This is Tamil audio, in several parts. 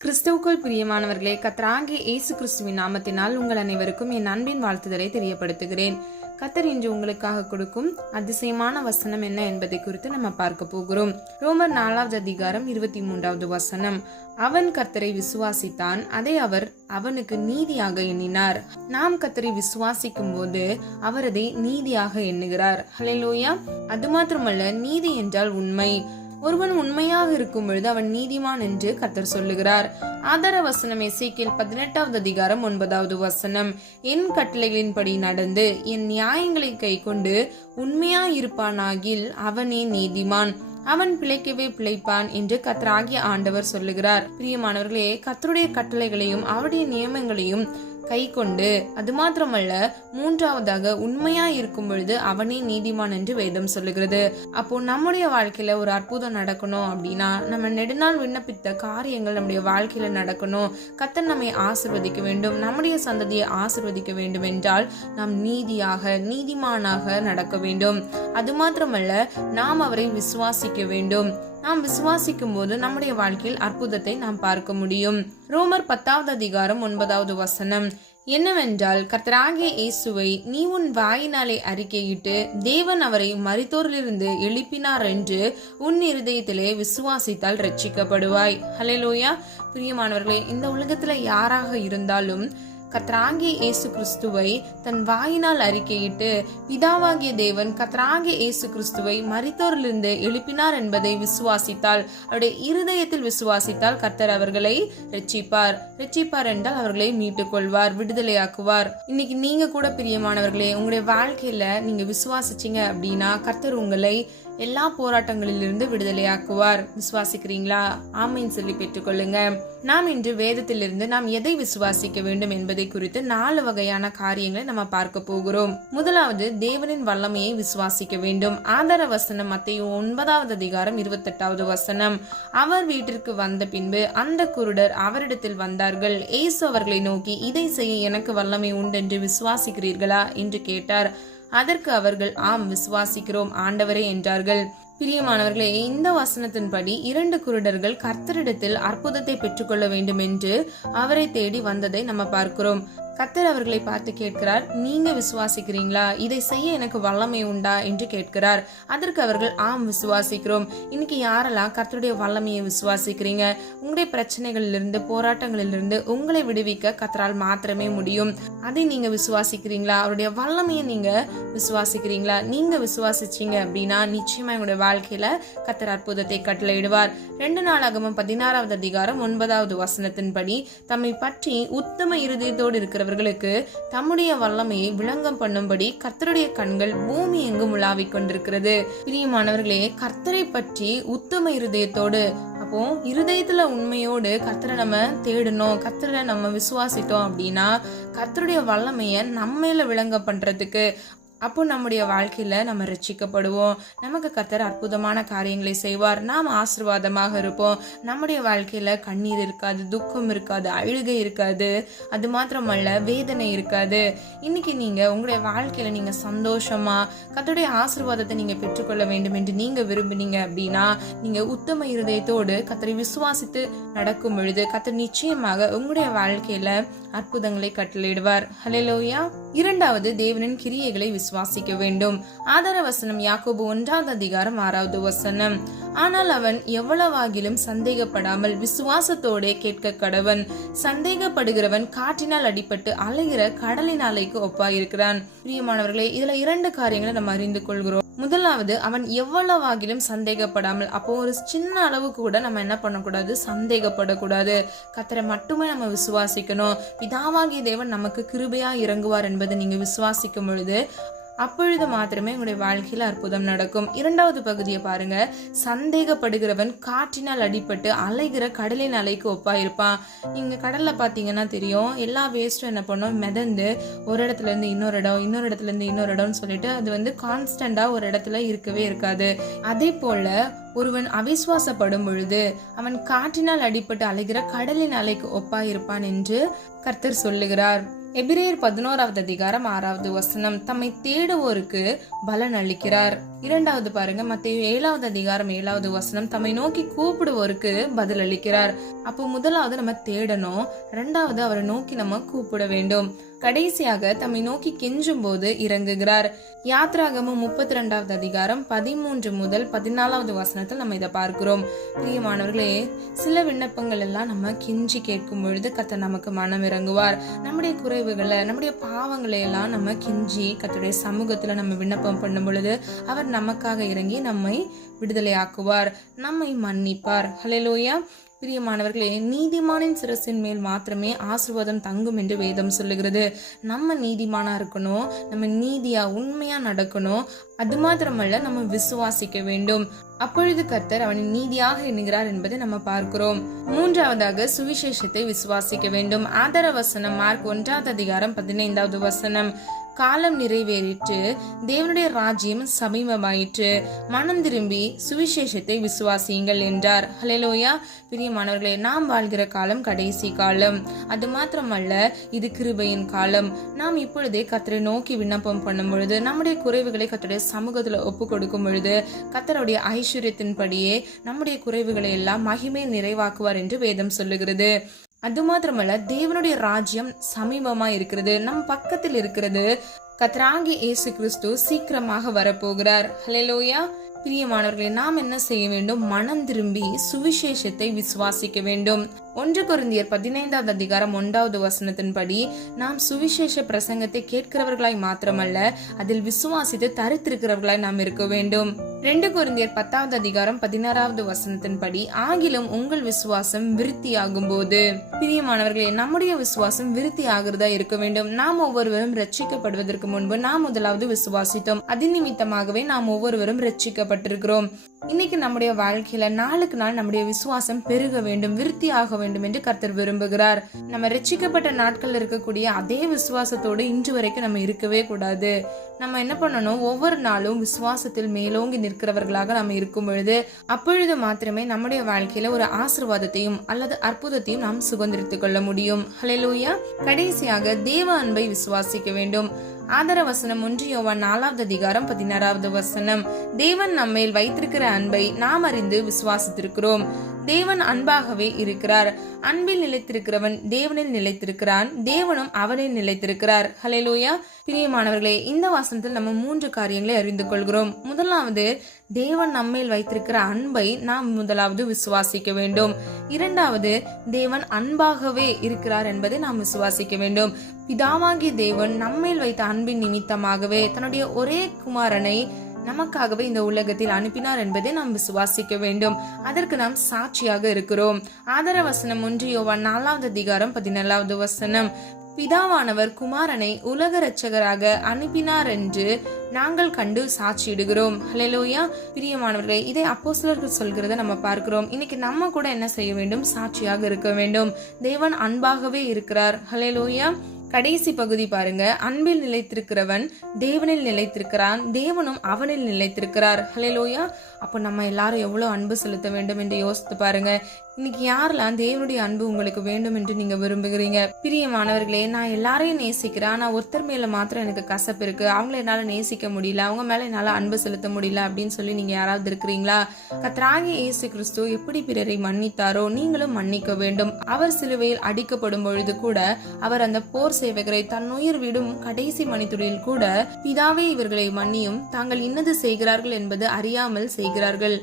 கிறிஸ்துவுக்குள் பிரியமானவர்களே, கர்த்தராகிய இயேசு கிறிஸ்துவின் நாமத்தினால் உங்கள் அனைவருக்கும் என் அன்பின் வாழ்த்துதலை தெரியப்படுத்துகிறேன். கர்த்தர் இன்று உங்களுக்காக கொடுக்கும் அதிசயமான வசனம் என்ன என்பதை குறித்து நம்ம பார்க்க போகிறோம். ரோமர் 4வது அதிகாரம் 23வது வசனம். அவன் கர்த்தரை விசுவாசித்தான், அதை அவர் அவனுக்கு நீதியாக எண்ணினார். நாம் கர்த்தரை விசுவாசிக்கும் போது அவர் அதை நீதியாக எண்ணுகிறார். ஹல்லேலூயா. அது மாத்திரமல்ல, நீதி என்றால் உண்மை. ஒருவன் உண்மையாக இருக்கும் பொழுது அவன் நீதிமான் என்று கர்த்தர் சொல்லுகிறார். ஆதார வசனம் எசேக்கியேல் 18வது அதிகாரம் 9வது வசனம். என் கட்டளைகளின்படி நடந்து என் நியாயங்களை கைக்கொண்டு உண்மையாயிருப்பானாகில் அவனே நீதிமான், அவன் பிழைக்கவே பிழைப்பான் என்று கர்த்தராகிய ஆண்டவர் சொல்லுகிறார். பிரியமானவர்களே, கர்த்தருடைய கட்டளைகளையும் அவருடைய நியமங்களையும் கை கொண்டு, அது மாத்திரமல்ல, மூன்றாவதாக உண்மையா இருக்கும் பொழுது அவனே நீதிமான் என்று வேதம் சொல்லுகிறது. அப்போ நம்முடைய வாழ்க்கையில ஒரு அற்புதம் நடக்கணும் அப்படின்னா, நம்ம நெடுநாள் விண்ணப்பித்த காரியங்கள் நம்முடைய வாழ்க்கையில நடக்கணும், கர்த்தர் நம்மை ஆசிர்வதிக்க வேண்டும், நம்முடைய சந்ததியை ஆசிர்வதிக்க வேண்டும் என்றால் நாம் நீதிமானாக நடக்க வேண்டும். அது மாத்திரமல்ல, நாம் அவரை விசுவாசிக்க வேண்டும். நாம் விசுவாசிக்கும் போது நம்முடைய வாழ்க்கையில் அற்புதத்தை நாம் பார்க்க முடியும். ரோமர் 10வது அதிகாரம் 9வது வசனம் என்னவென்றால், கர்த்தராகிய இயேசுவை நீ உன் வாயினாலே அறிக்கையிட்டு தேவன் அவரை மரித்தோரிலிருந்து எழுப்பினார் என்று உன் இருதயத்திலே விசுவாசித்தால் ரட்சிக்கப்படுவாய். ஹல்லேலூயா. பிரியமானவர்களே, இந்த உலகத்துல யாராக இருந்தாலும் கர்த்தராகிய இயேசு கிறிஸ்துவை தன் வாயினால் அறிக்கையிட்டு பிதாவாகிய தேவன் கர்த்தராகிய இயேசு கிறிஸ்துவை மரித்தோரிலிருந்து எழுப்பினார் என்பதை விசுவாசித்தால், அவருடைய இருதயத்தில் விசுவாசித்தால் கர்த்தர் அவர்களை ரட்சிப்பார் என்றால் அவர்களை மீட்டுக் கொள்வார், விடுதலையாக்குவார். இன்னைக்கு நீங்க கூட பிரியமானவர்களே, உங்களுடைய வாழ்க்கையில நீங்க விசுவாசிச்சீங்க அப்படின்னா கர்த்தர் உங்களை எல்லா போராட்டங்களிலிருந்து விடுதலையாக்குவார். விசுவாசிக்கிறீங்களா? ஆமீன் சொல்லி பெற்றுக்கொள்ளுங்க. நாம் இன்று வேதத்திலிருந்து நாம் எதை விசுவாசிக்க வேண்டும் என்பதை குறித்து 4 வகையான காரியங்களை நம்ம பார்க்க போகிறோம். முதலாவது, தேவனின் வல்லமையை விசுவாசிக்க வேண்டும். ஆதார வசனம் மத்தேயு 9வது அதிகாரம் 28வது வசனம். அவர் வீட்டிற்கு வந்த பின்பு அந்த குருடர் அவரிடத்தில் வந்தார்கள். இயேசு அவர்களை நோக்கி, இதை செய்ய எனக்கு வல்லமை உண்டென்று விசுவாசிக்கிறீர்களா என்று கேட்டார். அதற்கு அவர்கள், ஆம் விசுவாசிக்கிறோம் ஆண்டவரே என்றார்கள். பிரியமானவர்களே, இந்த வசனத்தின்படி 2 குருடர்கள் கர்த்தரிடத்தில் அற்புதத்தை பெற்றுக்கொள்ள வேண்டும் என்று அவரை தேடி வந்ததை நம்ம பார்க்கிறோம். கர்த்தர் அவர்களை பார்த்து கேட்கிறார், நீங்க விசுவாசிக்கிறீங்களா? இதை செய்ய எனக்கு வல்லமை உண்டா என்று கேட்கிறார். அதற்கு அவர்கள், ஆம் விசுவாசிக்கிறோம். இன்னைக்கு யாரெல்லாம் கர்த்தருடைய வல்லமையை விசுவாசிக்கிறீங்க? உங்களுடைய பிரச்சனைகளிலிருந்து, போராட்டங்களிலிருந்து உங்களை விடுவிக்க கர்த்தரால் மாத்திரமே முடியும். அதை நீங்க விசுவாசிக்கிறீங்களா? அவருடைய வல்லமையை நீங்க விசுவாசிக்கிறீங்களா? நீங்க விசுவாசிச்சீங்க அப்படின்னா நிச்சயமா உங்களுடைய வாழ்க்கையில கர்த்தர் அற்புதத்தை கட்டளையிடுவார். 2 நாளாகமம் 16வது அதிகாரம் 9வது வசனத்தின்படி, தம்மை பற்றி உத்தம இருதயத்தோடு இருக்கிறவர்களுக்கு தம்முடைய வல்லமையை விளங்கம் பண்ணும்படி கர்த்தருடைய கண்கள் பூமி எங்கும் உலாவிக் கொண்டிருக்கிறது. பிரியமானவர்களே, கர்த்தரை பற்றி உத்தம இருதயத்தோடு, அப்போ இருதயத்துல உண்மையோடு கர்த்தரை நம்ம தேடணும், கர்த்தரை நம்ம விசுவாசித்தோம் அப்படின்னா கர்த்தருடைய வல்லமையை நம்மையில விளங்க பண்றதுக்கு, அப்போ நம்முடைய வாழ்க்கையில நம்ம ரட்சிக்கப்படுவோம். நமக்கு கர்த்தர் அற்புதமான காரியங்களை செய்வார். நாம் ஆசீர்வாதமாக இருப்போம். நம்முடைய வாழ்க்கையில கண்ணீர் இருக்காது, துக்கம் இருக்காது, அழுகை இருக்காது, அது மாத்திரமல்ல வேதனை இருக்காது. இன்னைக்கு நீங்க உங்களுடைய வாழ்க்கையில நீங்க சந்தோஷமா கர்த்தருடைய ஆசீர்வாதத்தை நீங்க பெற்றுக்கொள்ள வேண்டும் என்று நீங்க விரும்பினீங்க அப்படின்னா, நீங்க உத்தம இருதயத்தோடு கர்த்தரை விசுவாசித்து நடக்கும் பொழுது கர்த்தர் நிச்சயமாக உங்களுடைய வாழ்க்கையில அற்புதங்களை கட்டளையிடுவார். ஹல்லேலூயா. 2வது, தேவனின் கிரியைகளை விசுவாசிக்க வேண்டும். ஆதார வசனம் யாக்கோபு 1வது அதிகாரம் 6வது வசனம். ஆனால் அவன் எவ்வளவாகிலும் சந்தேகப்படாமல் விசுவாசத்தோட கேட்க கடவன். சந்தேகப்படுகிறவன் காற்றினால் அடிபட்டு அலைகிற கடலின் அலைக்கு ஒப்பாயிருக்கிறான். பிரியமானவர்களே, இதுல 2 காரியங்களை நம்ம அறிந்து கொள்கிறோம். முதலாவது, அவன் எவ்வளவாகிலும் சந்தேகப்படாமல். அப்போ ஒரு சின்ன அளவு கூட நம்ம என்ன பண்ணக்கூடாது? சந்தேகப்படக்கூடாது. கர்த்தரை மட்டுமே நம்ம விசுவாசிக்கணும். பிதாவாகிய தேவன் நமக்கு கிருபையா இறங்குவார் என்பதை நீங்க விசுவாசிக்கும் பொழுது அப்பொழுது மாத்திரமே உங்களுடைய வாழ்க்கையில அற்புதம் நடக்கும். 2வது பகுதியை பாருங்க. சந்தேகப்படுகிறவன் காற்றினால் அடிபட்டு அலைகிற கடலின் அலைக்கு ஒப்பா இருப்பான். நீங்க கடல்ல பாத்தீங்கன்னா தெரியும், எல்லா வேஸ்டும் என்ன பண்ணும்? மிதந்து ஒரு இடத்துல இருந்து இன்னொரு இடம், இன்னொரு இடத்துல இருந்து இன்னொரு இடம்னு சொல்லிட்டு அது கான்ஸ்டன்டா ஒரு இடத்துல இருக்கவே இருக்காது. அதே போல ஒருவன் அவிசுவாசப்படும் பொழுது அவன் காற்றினால் அடிபட்டு அலைகிற கடலின் அலைக்கு ஒப்பா இருப்பான் என்று கர்த்தர் சொல்லுகிறார். எபிரேயர் 11வது அதிகாரம் 6வது வசனம், தம்மை தேடுவோருக்கு பலன் அளிக்கிறார். இரண்டாவது பாருங்க, மத்தேயு 7வது அதிகாரம் 7வது வசனம், தம்மை நோக்கி கூப்பிடுவோருக்கு பதில் அளிக்கிறார். அப்போ முதலாவது நம்ம தேடணும், இரண்டாவது அவரை நோக்கி நம்ம கூப்பிட வேண்டும், கடைசியாக தம்மை நோக்கி கெஞ்சும் போது இறங்குகிறார். யாத்ராகமம் 32வது அதிகாரம் 13 முதல் 14வது வசனத்தில் நம்ம இதை பார்க்கிறோம். பிரியமானவர்களே, சில விண்ணப்பங்கள் எல்லாம் நம்ம கெஞ்சி கேட்கும் பொழுது கர்த்தர் நமக்கு மனம் இறங்குவார். நம்முடைய குறைவுகளை, நம்முடைய பாவங்களை எல்லாம் நம்ம கெஞ்சி கர்த்தருடைய சமூகத்துல நம்ம விண்ணப்பம் பண்ணும் பொழுது அவர் நமக்காக இறங்கி நம்மை விடுதலையாக்குவார், நம்மை மன்னிப்பார். ஹல்லேலூயா. பிரியமானவர்களே, நீதிமானின் சிரசின் மேல் மாத்திரமே ஆசீர்வாதம் தங்கும் என்று வேதம் சொல்லுகிறது. நம்ம நீதிமானா இருக்கணும், நம்ம நீதியா உண்மையா நடக்கணும். அது மாத்திரமல்ல, நம்ம விசுவாசிக்க வேண்டும். அப்பொழுது கர்த்தர் அவனை நீதியாக எண்ணுகிறார் என்பதை நம்ம பார்க்கிறோம். மூன்றாவதாக சுவிசேஷத்தை விசுவாசிக்க வேண்டும். ஆதார வசனம் மார்க் 1வது அதிகாரம் 15வது வசனம், காலம் நிறைவேறிற்று, தேவனுடைய ராஜ்யம் சமீபமாயிற்று, மனம் திரும்பி சுவிசேஷத்தை விசுவாசியுங்கள் என்றார். ஹல்லேலூயா. பிரியமானவர்களே, நாம் வாழ்கிற காலம் கடைசி காலம். அது மாத்திரமல்ல, இது கிருபையின் காலம். நாம் இப்பொழுதே கர்த்தரை நோக்கி விண்ணப்பம் பண்ணும் பொழுது, நம்முடைய குறைவுகளை கர்த்தருடைய சமூகத்துல ஒப்பு கொடுக்கும் பொழுது, கர்த்தருடைய ஐஸ்வர்யத்தின்படியே நம்முடைய குறைவுகளை எல்லாம் மகிமை நிறைவாக்குவார் என்று வேதம் சொல்லுகிறது. அது மாத்திரமல்ல, தேவனுடைய ராஜ்யம் சமீபமா இருக்கிறது, நம் பக்கத்தில் இருக்கிறது. கர்த்தராகிய இயேசு கிறிஸ்து சீக்கிரமாக வரப்போகிறார். ஹல்லேலூயா. பிரியமானவர்களே, நாம் என்ன செய்ய வேண்டும்? மனம் திரும்பி சுவிசேஷத்தை விசுவாசிக்க வேண்டும். 1 கொரிந்தியர் 15வது அதிகாரம் 1வது வசனத்தின்படி, நாம் சுவிசேஷ பிரசங்கத்தை கேட்கிறவர்களாய் மாத்திரமல்ல, அதில் விசுவாசித்து தரித்திருக்கிறவர்களாய் நாம் இருக்க வேண்டும். 2 கொரிந்தியர் 10வது அதிகாரம் 16வது வசனத்தின்படி, ஆகிலும் உங்கள் விசுவாசம் விருத்தியாகும் போது. பிரியமானவர்களே, நம்முடைய விசுவாசம் விருத்தி ஆகிறதா இருக்க வேண்டும். நாம் ஒவ்வொருவரும் ரட்சிக்கப்படுவதற்கு முன்பு நாம் முதலாவது விசுவாசித்தோம். அது நிமித்தமாகவே நாம் ஒவ்வொருவரும் ரட்சிக்கப்பட்டிருக்கிறோம். இன்னைக்கு நம்முடைய வாழ்க்கையில நாளுக்கு நாள் நம்முடைய விசுவாசம் பெருக வேண்டும், விருத்தி ஆக வேண்டும் என்று கர்த்தர் விரும்புகிறார். நம்ம ரட்சிக்கப்பட்ட நாட்கள் இருக்கக்கூடிய அதே விசுவாசத்தோடு இன்று வரைக்கும் நம்ம இருக்கவே கூடாது. நம்ம என்ன பண்ணணும்? ஒவ்வொரு நாளும் விசுவாசத்தில் மேலோங்கி நிற்கிறவர்களாக நம்ம இருக்கும் பொழுது, அப்பொழுது மாத்திரமே நம்முடைய வாழ்க்கையில ஒரு ஆசீர்வாதத்தையும் அல்லது அற்புதத்தையும் நாம் சுதந்திரித்துக் கொள்ள முடியும். ஹல்லேலூயா. கடைசியாக தேவ அன்பை விசுவாசிக்க வேண்டும். ஆதார வசனம் 1 யோவான் 4வது அதிகாரம் 16வது வசனம், தேவன் நம்மேல் வைத்திருக்கிற அன்பை நாம் அறிந்து விசுவாசித்திருக்கிறோம். தேவன் அன்பாகவே இருக்கிறார். அன்பில் நிலைத்திருக்கிறவன் தேவனில் நிலைத்திருக்கிறான், தேவனும் அவனில் நிலைத்திருக்கிறார். ஹல்லேலூயா. பிரியமானவர்களே, இந்த வசனத்தில் நம்ம 3 காரியங்களை அறிந்து கொள்கிறோம். முதலாவது, தேவன் நம்மேல் வைத்திருக்கிற அன்பை நாம் முதலாவது விசுவாசிக்க வேண்டும். இரண்டாவது, தேவன் அன்பாகவே இருக்கிறார் என்பதை நாம் விசுவாசிக்க வேண்டும். பிதாவாகிய தேவன் நம்மேல் வைத்த அன்பின் நிமித்தமாகவே தன்னுடைய ஒரே குமாரனை நமக்காகவே இந்த உலகத்தில் அனுப்பினார் என்பதை நாம் விசுவாசிக்க வேண்டும். அதற்கு நாம் சாட்சியாக இருக்கிறோம். ஆதார வசனம் 1 யோவான் 4வது அதிகாரம் 17வது வசனம், பிதாவானவர் குமாரனை உலக இரட்சகராக அனுப்பினார் என்று நாங்கள் கண்டு சாட்சியிடுகிறோம். ஹல்லேலூயா. பிரியமானவர்களே, இதை அப்போஸ்தலர்கள் சொல்கிறத நம்ம பார்க்கிறோம். இன்னைக்கு நம்ம கூட என்ன செய்ய வேண்டும்? சாட்சியாக இருக்க வேண்டும். தேவன் அன்பாகவே இருக்கிறார். ஹல்லேலூயா. கடைசி பகுதி பாருங்க, அன்பில் நிலைத்திருக்கிறவன் தேவனில் நிலைத்திருக்கிறான், தேவனும் அவனில் நிலைத்திருக்கிறார். ஹல்லேலூயா. அப்போ நம்ம எல்லாரும் எவ்வளவு அன்பு செலுத்த வேண்டும் என்று யோசித்து பாருங்க. இன்னைக்கு யாரெல்லாம் தேவனுடைய அன்பு உங்களுக்கு வேண்டும் என்று நீங்க விரும்புகிறீங்க? பிரியமானவர்களே, நான் எல்லாரையும் நேசிக்கிறேன், ஆனா ஒருத்தர் மேல மாத்திரம் எனக்கு கசப்பு இருக்கு, அவங்கள என்னால நேசிக்க முடியல, அவங்க மேல என்னால அன்பு செலுத்த முடியல அப்படின்னு சொல்லி நீங்க யாராவது இருக்கிறீங்களா? கர்த்தராகிய இயேசு கிறிஸ்து எப்படி பிறரை மன்னித்தாரோ நீங்களும் மன்னிக்க வேண்டும். அவர் சிலுவையில் அடிக்கப்படும் பொழுது கூட அவர் அந்த போர் சேவகரை தன் உயிர் விடும் கடைசி மணித்துளியில் கூட, பிதாவே இவர்களை மன்னியும், தாங்கள் இன்னது செய்கிறார்கள் என்பது அறியாமல் செய்கிறார்கள்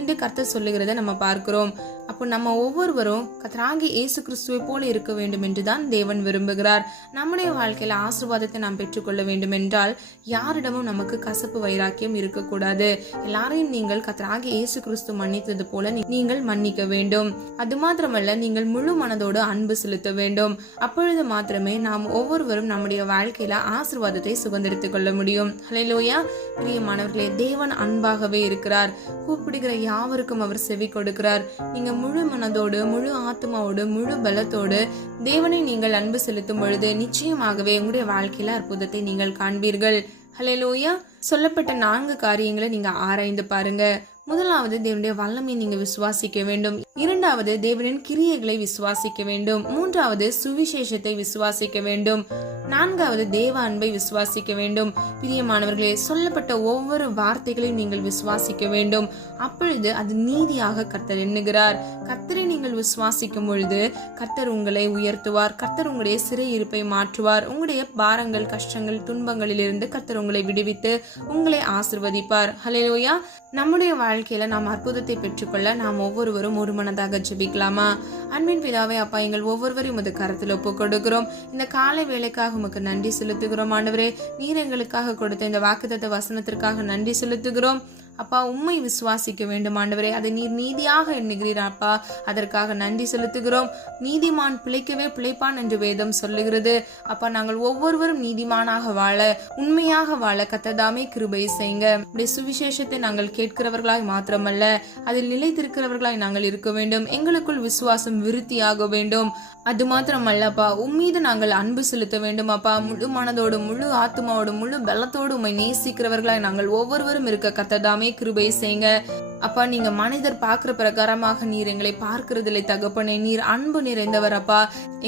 என்று கர்த்தர் சொல்லுகிறத நம்ம பார்க்கிறோம். அப்போ நம்ம ஒவ்வொருவரும் கர்த்தராகிய இயேசு கிறிஸ்துவை போல இருக்க வேண்டும் என்றுதான் தேவன் விரும்புகிறார். நம்முடைய வாழ்க்கையில ஆசீர்வாதத்தை நாம் பெற்றுக்கொள்ள வேண்டும் என்றால் யாரிடமும் நமக்கு கசப்பு வைராக்கியம் இருக்கக்கூடாது. எல்லாரையும் நீங்கள் கர்த்தராகிய இயேசு கிறிஸ்து மன்னித்தது போல நீங்கள் மன்னிக்க வேண்டும். அது மாத்திரமல்ல, நீங்கள் முழு மனதோடு அன்பு செலுத்த வேண்டும். அப்பொழுது மாத்திரமே நாம் ஒவ்வொருவரும் நம்முடைய வாழ்க்கையில ஆசீர்வாதத்தை சுதந்திரித்துக் கொள்ள முடியும். ஹல்லேலூயா. பிரியமானவர்களே, தேவன் அன்பாகவே இருக்கிறார். கூப்பிடுகிற யாவருக்கும் அவர் செவி கொடுக்கிறார். நீங்க முழு மனதோடு, முழு ஆத்மாவோடு, முழு பலத்தோடு தேவனை நீங்கள் அன்பு செலுத்தும் பொழுது நிச்சயமாகவே உங்களுடைய வாழ்க்கையில அற்புதத்தை நீங்கள் காண்பீர்கள். ஹல்லேலூயா. சொல்லப்பட்ட 4 காரியங்களை நீங்க ஆராய்ந்து பாருங்க. முதலாவது, தேவனுடைய வல்லமையை நீங்க விசுவாசிக்க வேண்டும். இரண்டாவது, தேவனின் கிரியைகளை விசுவாசிக்க வேண்டும். மூன்றாவது, சுவிசேஷத்தை விசுவாசிக்க வேண்டும். நான்காவது, தேவ அன்பை விசுவாசிக்க வேண்டும். பிரியமானவர்களே, சொல்லப்பட்ட ஒவ்வொரு வார்த்தைகளையும் நீங்கள் விசுவாசிக்க வேண்டும். அப்பொழுது அது நீதியாக கர்த்தர் எண்ணுகிறார். கர்த்தரை நீங்கள் விசுவாசிக்கும் பொழுது கர்த்தர் உங்களை உயர்த்துவார். கர்த்தர் உங்களுடைய சிறையிருப்பை மாற்றுவார். உங்களுடைய பாரங்கள், கஷ்டங்கள், துன்பங்களிலிருந்து கர்த்தர் உங்களை விடுவித்து உங்களை ஆசிர்வதிப்பார். ஹல்லேலூயா. நம்முடைய வாழ்க்கையில நாம் அற்புதத்தை பெற்றுக்கொள்ள நாம் ஒவ்வொருவரும் ஒரு மனதாக ஜெபிக்கலாமா? அன்பின் பிதாவே, அப்பா, எங்கள் ஒவ்வொருவரையும் உமது கரத்தில் ஒப்பு கொடுக்கிறோம். இந்த காலை வேலைக்காக உமக்கு நன்றி செலுத்துகிறோம். ஆண்டவரே, நீர் எங்களுக்காக கொடுத்த இந்த வாக்குத்தத்த வசனத்திற்காக நன்றி செலுத்துகிறோம். அப்பா, உம்மை விசுவாசிக்க வேண்டும் ஆண்டவரே. அதை நீர் நீதியாக எண்ணுகிறீர் அப்பா, அதற்காக நன்றி செலுத்துகிறோம். நீதிமான் பிழைக்கவே பிழைப்பான் என்று வேதம் சொல்லுகிறது. அப்பா, நாங்கள் ஒவ்வொருவரும் நீதிமானாக வாழ, உண்மையாக வாழ கர்த்ததாமே கிருபை செய்யுங்க. இப்படி சுவிசேஷத்தை நாங்கள் கேட்கிறவர்களாய் மாத்திரமல்ல, அதில் நிலைத்திருக்கிறவர்களாய் நாங்கள் இருக்க வேண்டும். எங்களுக்குள் விசுவாசம் விருத்தியாக வேண்டும். அது மாத்திரமல்லப்பா, உம்மீது நாங்கள் அன்பு செலுத்த வேண்டும் அப்பா. முழு மனதோடு, முழு ஆத்மாவோடு, முழு பலத்தோடு உம்மை நேசிக்கிறவர்களாய் நாங்கள் ஒவ்வொருவரும் இருக்க கர்த்ததாமே கிருபை செய்யுங்க. அப்பா, நீங்க மனிதர் பார்க்கிற பிரகாரமாக நீர் எங்களை பார்க்கிறதில்லை தகப்பனே. நீர் அன்பு நிறைந்தவர் அப்பா.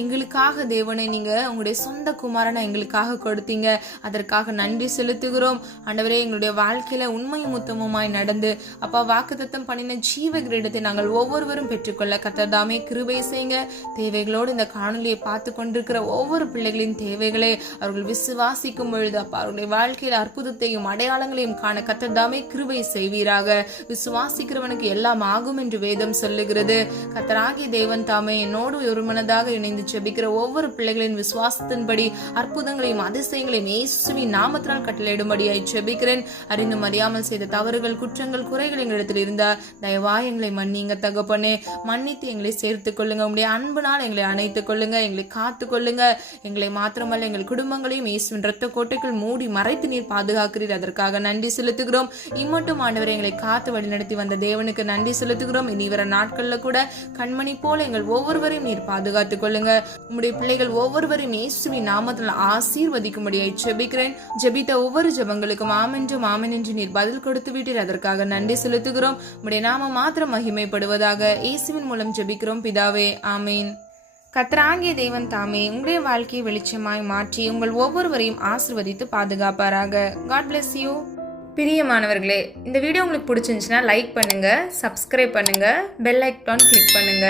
எங்களுக்காக தேவனை நீங்க உங்களுடைய சொந்த குமாரனை எங்களுக்காக கொடுத்தீங்க. அதற்காக நன்றி செலுத்துகிறோம் ஆண்டவரே. எங்களுடைய வாழ்க்கையில உண்மையும் உத்தமமாய் நடந்து அப்பா, வாக்குத்தத்தம் பண்ணின ஜீவ கிரீடத்தை நாங்கள் ஒவ்வொருவரும் பெற்றுக்கொள்ள கர்த்ததாமே கிருபை செய்யுங்க. தேவைகளோடு இந்த காணொலியை பார்த்து கொண்டிருக்கிற ஒவ்வொரு பிள்ளைகளின் தேவைகளை அவர்கள் விசுவாசிக்கும் பொழுது அப்பா, அவருடைய வாழ்க்கையில அற்புதத்தையும் அடையாளங்களையும் காண கர்த்ததாமே கிருபை செய்வீராக. விசுவாசிக்கிறவனுக்கு எல்லாம் ஆகும் என்று வேதம் சொல்லுகிறது. கர்த்தராகிய தேவன் தாமே என்னோடு ஒரு மனதாக இணைந்து ஜெபிக்கிற ஒவ்வொரு பிள்ளைகளின் விசுவாசத்தின்படி அற்புதங்களையும் அதிசயங்களையும் இயேசுவின் நாமத்தினால் கட்டளையிடும்படியாய் ஜெபிக்கிறேன். அறிந்தும் அறியாமல் செய்த தவறுகள், குற்றங்கள், குறைகள் எங்களிடத்தில் இருந்தா தயவாய் எங்களை மன்னிங்க தகப்பனே. மன்னித்து எங்களை சேர்த்துக் கொள்ளுங்க. உங்களுடைய அன்புனால் எங்களை அணைத்துக் கொள்ளுங்க. எங்களை காத்து கொள்ளுங்க. எங்களை மாத்திரமல்ல, எங்கள் குடும்பங்களையும் இயேசுவின் இரத்த கோட்டைக்குள் மூடி மறைத்து நீர் பாதுகாக்கிறீர். அதற்காக நன்றி செலுத்துகிறோம். இம்மட்டும் ஆண்டவரை எங்களை காத்து வழிநடத்தி வந்த தேவனுக்கு நன்றி செலுத்துகிறோம். இனி வர நாட்கள்ல கூட கண்மணி போல எங்கள் ஒவ்வொருவரையும் நீர் பாதுகாத்துக் கொள்ளுங்க. உம்முடைய பிள்ளைகள் ஒவ்வொருவரையும் இயேசுவின் நாமத்தில் ஆசீர்வதிக்கும்படியாய் ஜெபிக்கிறேன். ஜெபித்த ஒவ்வொரு ஜெபங்களுக்கும் ஆமென்றும் ஆமென் என்று நீர் பதில் கொடுத்து விட்டீர். அதற்காக நன்றி செலுத்துகிறோம். உம்முடைய நாமம் மாத்திரம் மகிமைப்படுவதாக. இயேசுவின் மூலம் ஜெபிக்கிறோம் பிதாவே, ஆமீன். கர்த்தராகிய தேவன் தாமே உங்களுடைய வாழ்க்கையை வெளிச்சமாய் மாற்றி உங்கள் ஒவ்வொருவரையும் ஆசீர்வதித்து பாதுகாப்பாராக. God bless you. பிரியமானவர்களே, இந்த வீடியோ உங்களுக்கு பிடிச்சிருந்துச்சுன்னா லைக் பண்ணுங்க, சப்ஸ்கிரைப் பண்ணுங்க, பெல் ஐகான் கிளிக் பண்ணுங்க.